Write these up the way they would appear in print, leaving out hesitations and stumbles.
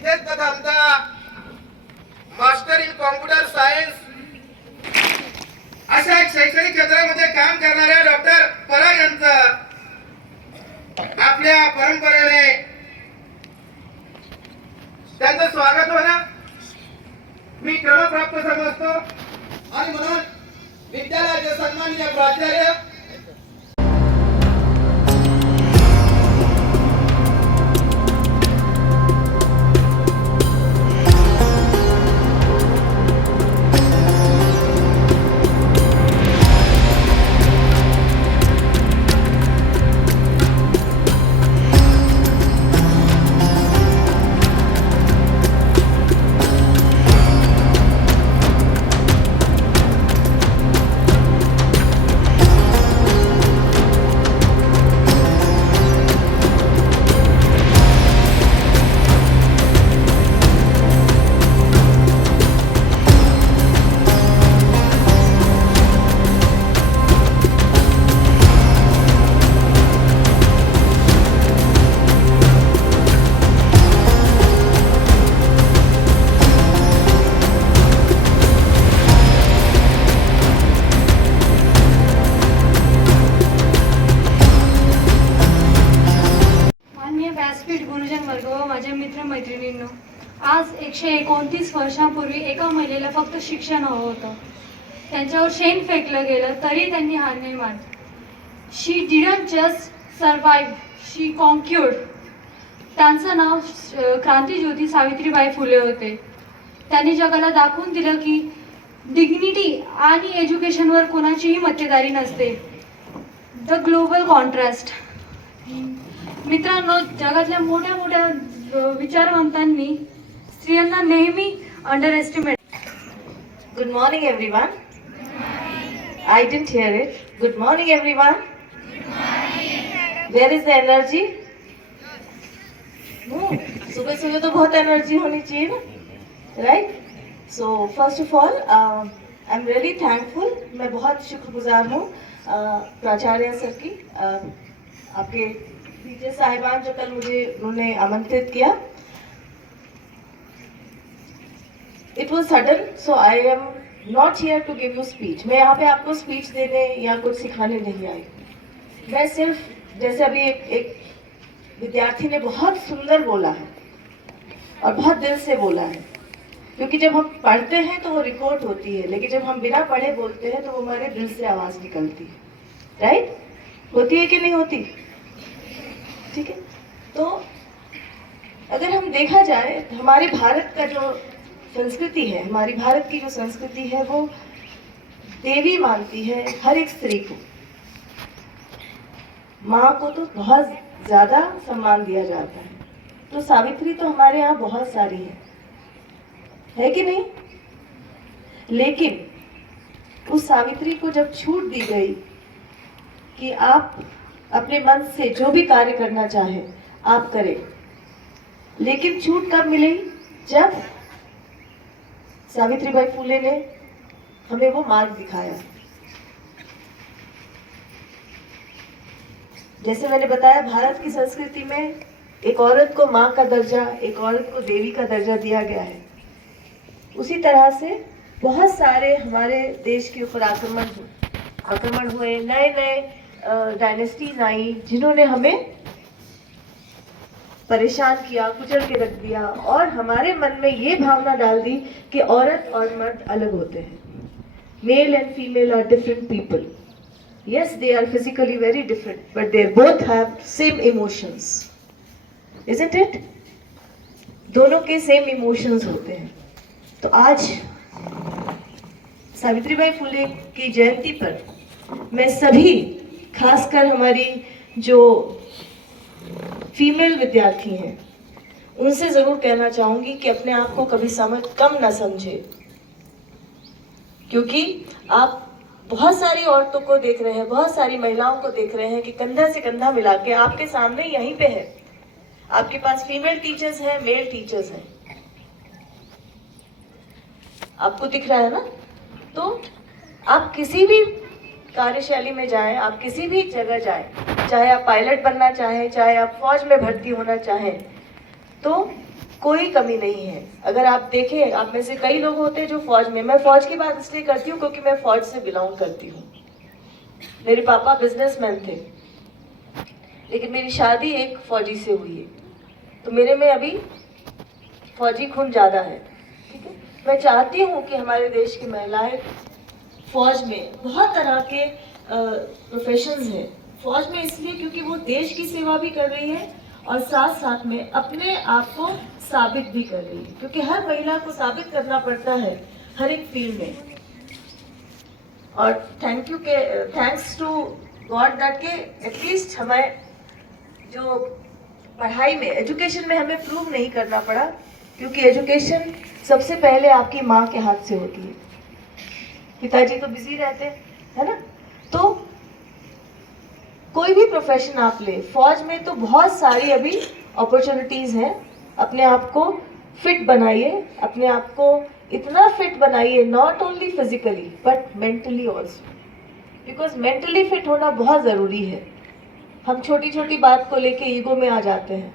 विद्यार्थ्यांचा आमचा master in computer science अशा एक शैक्षणिक क्षेत्रामध्ये काम करणाऱ्या डॉक्टर पराग यांचं आपल्या परंपरेने त्यांचं स्वागत होणं मी क्रमप्राप्त समजतो आणि म्हणून विद्यालयाचे सन्माननीय प्राचार्य माझ्या मित्रमैत्रिणींनो, आज 129 वर्षांपूर्वी एका महिलेला फक्त शिक्षण हवं होतं. त्यांच्यावर शेण फेकलं गेलं तरी त्यांनी हार नाही मानली. She didn't just survive, she conquered. त्यांचं नाव क्रांतिज्योती सावित्रीबाई फुले होते. त्यांनी जगाला दाखवून दिलं की डिग्निटी आणि एज्युकेशनवर कोणाचीही मक्तेदारी नसते. The global contrast. मित्रांनो, जगातल्या मोठ्या मोठ्या विचारवंतांनी स्त्रियांना नेहमी under estimate. Good morning everyone. I didn't hear it. Good morning everyone. Where is the energy? सुबह सुबह तो बहुत एनर्जी होनी चाहिए ना, right? So first of all I am really thankful. मैं बहुत शुक्रगुजार हूँ प्राचार्य सर की, आपके टीचर साहिबान जो कल मुझे उन्होंने आमंत्रित किया. It was sudden, so I am not here to give you speech. मैं यहाँ पे आपको स्पीच देने या कुछ सिखाने नहीं आई. मैं सिर्फ जैसे अभी एक विद्यार्थी ने बहुत सुंदर बोला है और बहुत दिल से बोला है, क्योंकि जब हम पढ़ते हैं तो वो रिकॉर्ड होती है, लेकिन जब हम बिना पढ़े बोलते हैं तो वो हमारे दिल से आवाज़ निकलती है. राइट? होती है कि नहीं होती? ठीक है. तो अगर हम देखा जाए, हमारे भारत का जो संस्कृति है, हमारी भारत की जो संस्कृति है, वो देवी मानती है हर एक स्त्री को. माँ को तो बहुत ज़्यादा सम्मान दिया जाता है. तो सावित्री तो हमारे यहाँ बहुत सारी है कि नहीं? लेकिन उस सावित्री को जब छूट दी गई कि आप अपने मन से जो भी कार्य करना चाहे आप करें, लेकिन छूट कब मिली? जब सावित्रीबाई फुले ने हमें वो मार्ग दिखाया. जैसे मैंने बताया, भारत की संस्कृति में एक औरत को माँ का दर्जा, एक औरत को देवी का दर्जा दिया गया है. उसी तरह से बहुत सारे हमारे देश के ऊपर आक्रमण हुए, नए नए डायनेस्टीज आई जिन्होंने हमें परेशान किया, कुचल के रख दिया और हमारे मन में ये भावना डाल दी कि औरत और मर्द अलग होते हैं. Male and female are different people. Yes, they are physically very different, but they both have same emotions, isn't it? दोनों के सेम इमोशंस होते हैं. तो आज सावित्रीबाई फुले की जयंती पर मैं सभी, खासकर हमारी जो फीमेल विद्यार्थी हैं, उनसे ज़रूर कहना चाहूँगी कि अपने आप को कभी कम ना समझे, क्योंकि आप बहुत सारी औरतों को देख रहे हैं, बहुत सारी महिलाओं को देख रहे हैं कि कंधा से कंधा मिला के आपके सामने यहीं पे है. आपके पास फीमेल टीचर्स हैं, मेल टीचर्स हैं, आपको दिख रहा है ना? तो आप किसी भी कार्यशैली में जाएं, आप किसी भी जगह जाएं, चाहे आप पायलट बनना चाहें, चाहे आप फौज में भर्ती होना चाहें, तो कोई कमी नहीं है। अगर आप देखें, आप में से कई लोग होते हैं जो फौज में, मैं फौज की बात इसलिए करती हूँ क्योंकि मैं फौज से बिलोंग करती हूँ। मेरे पापा बिजनेसमैन थे, लेकिन मेरी शादी एक फौजी से हुई है, तो मेरे में अभी फौजी खून ज़्यादा है। ठीक है, मैं चाहती हूँ कि हमारे देश की महिलाएं फौज में, बहुत तरह के प्रोफेशंस हैं फौज में, इसलिए क्योंकि वो देश की सेवा भी कर रही है और साथ साथ में अपने आप को साबित भी कर रही है, क्योंकि हर महिला को साबित करना पड़ता है हर एक फील्ड में। और थैंक्स टू गॉड दैट के एटलीस्ट हमें जो पढ़ाई में, एजुकेशन में हमें प्रूव नहीं करना पड़ा, क्योंकि एजुकेशन सबसे पहले आपकी माँ के हाथ से होती है। पिताजी तो बिजी रहते हैं, है ना। तो कोई भी प्रोफेशन आप ले, फौज में तो बहुत सारी अभी अपॉर्चुनिटीज हैं। अपने आप को फिट बनाइए, अपने आप को इतना फिट बनाइए, not only physically but mentally also, because mentally fit होना बहुत ज़रूरी है। हम छोटी छोटी बात को लेके ईगो में आ जाते हैं,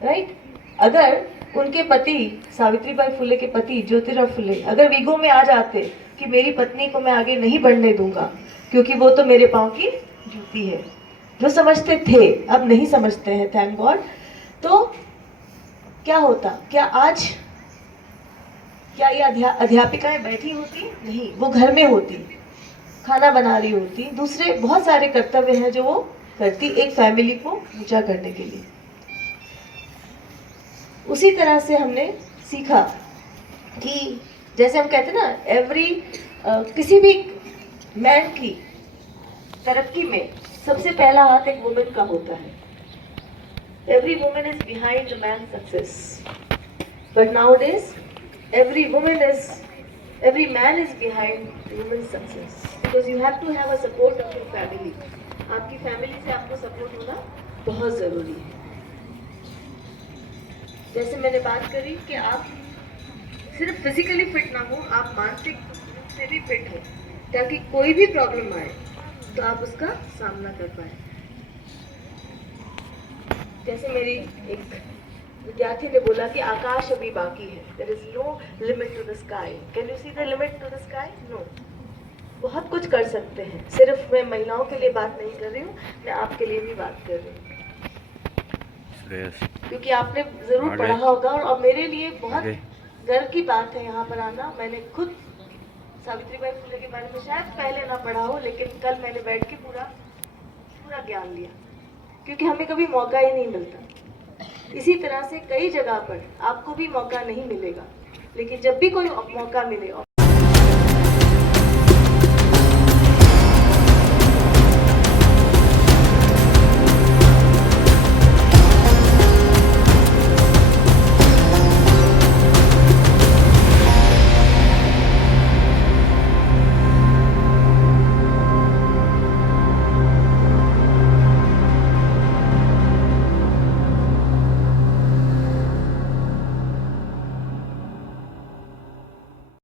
राइट। अगर उनके पति, सावित्रीबाई फुले के पति ज्योतिराव फुले, अगर ईगो में आ जाते कि मेरी पत्नी को मैं आगे नहीं बढ़ने दूंगा क्योंकि वो तो मेरे पाँव की जूती है, जो समझते थे अब नहीं समझते हैं, थैंक गॉड। तो क्या होता, क्या आज क्या ये अध्यापिकाएं बैठी होती? नहीं, वो घर में होती, खाना बना रही होती, दूसरे बहुत सारे कर्तव्य हैं जो वो करती एक फैमिली को ऊंचा करने के लिए। उसी तरह से हमने सीखा कि जैसे हम कहते हैं ना, किसी भी मैन की तरक्की में सबसे पहला हाथ एक वुमेन का होता है। Every women is behind the man success, but nowadays every man is behind women's success, because you have to have a support of your family. आपकी फैमिली से आपको सपोर्ट होना बहुत ज़रूरी है। जैसे मैंने बात करी कि आप सिर्फ फिजिकली फिट ना हो, आप मानसिक रूप से भी फिट हो, ताकि कोई भी प्रॉब्लम आए तो आप उसका सामना कर पाए। जैसे मेरी एक विद्यार्थी ने बोला कि आकाश अभी बाकी है, there is no limit to the sky, can you see the limit to the sky? No. बहुत कुछ कर सकते हैं। सिर्फ मैं महिलाओं के लिए बात नहीं कर रही हूँ, मैं आपके लिए भी बात कर रही हूँ, क्योंकि आपने जरूर पढ़ा होगा। और मेरे लिए बहुत गर्व की बात है यहाँ पर आना। मैंने खुद सावित्रीबाई फुले के बारे में शायद पहले ना पढ़ा हो, लेकिन कल मैंने बैठ के पूरा ज्ञान लिया, क्योंकि हमें कभी मौका ही नहीं मिलता। इसी तरह से कई जगह पर आपको भी मौका नहीं मिलेगा, लेकिन जब भी कोई मौका मिले